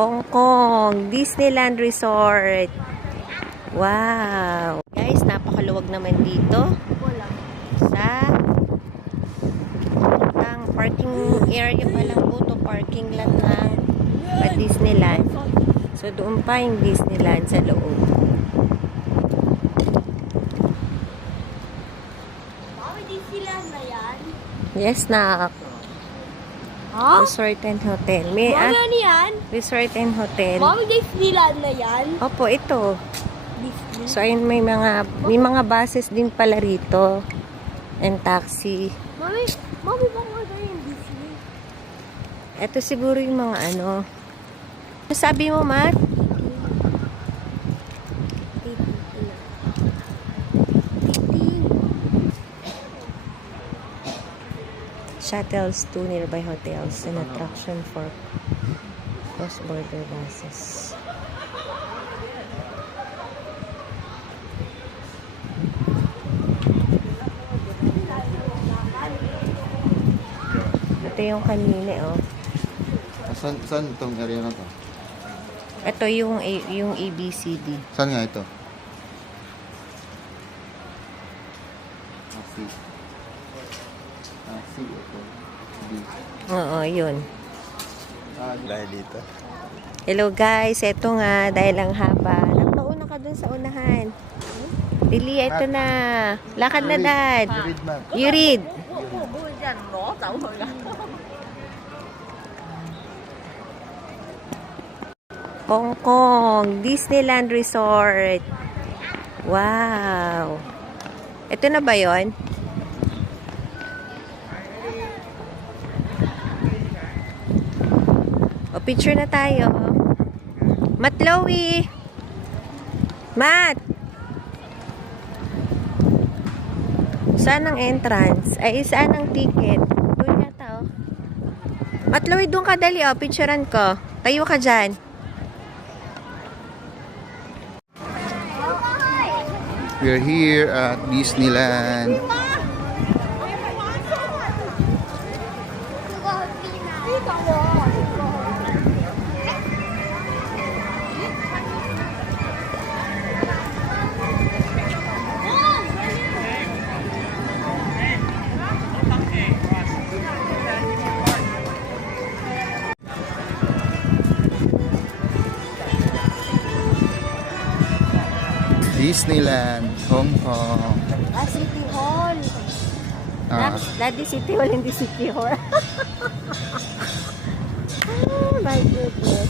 Hong Kong, Disneyland Resort. Wow! Guys, napakaluwag naman dito. Sa ang parking area pa lang po to, parking lot ng Disneyland. So, doon pa yung Disneyland sa loob. Mami, Disneyland na yan? Yes, na. Ha? Resort and Hotel. Mami, ano yan? Resort and Hotel. Mami, Disneyland na yan? Opo, ito. Disney? So, ayun, may mga buses din pala rito. And taxi. Mami, baka ano yung Disney? Ito siguro yung mga ano. Ano sabi mo, Matt? Shuttles to nearby hotels and attraction for cross-border buses. Ito yung kanina, oh. Saan itong area na to? Ito yung ABCD. Saan nga ito? C. Ito. B. Oo, yun. Dahil dito. Hello guys, eto nga, dahil ang haba. Nagpauna ka dun sa unahan. Dili, eto na. Lakad na, Dad. You read, ma'am. You read. Hong Kong, Disneyland Resort. Wow. Ito na ba yon? O, picture na tayo. Matt Lowy. Matt. Saan ang entrance? Ay, saan ang ticket? Doon yata, oh. Matt Lowy, doon ka dali, oh. Picturean ko. Tayo ka dyan. We're here at Disneyland. Disneyland, Hong Kong. City Hall. Ah, Daddy City Hall, hindi City Hall. Oh my goodness.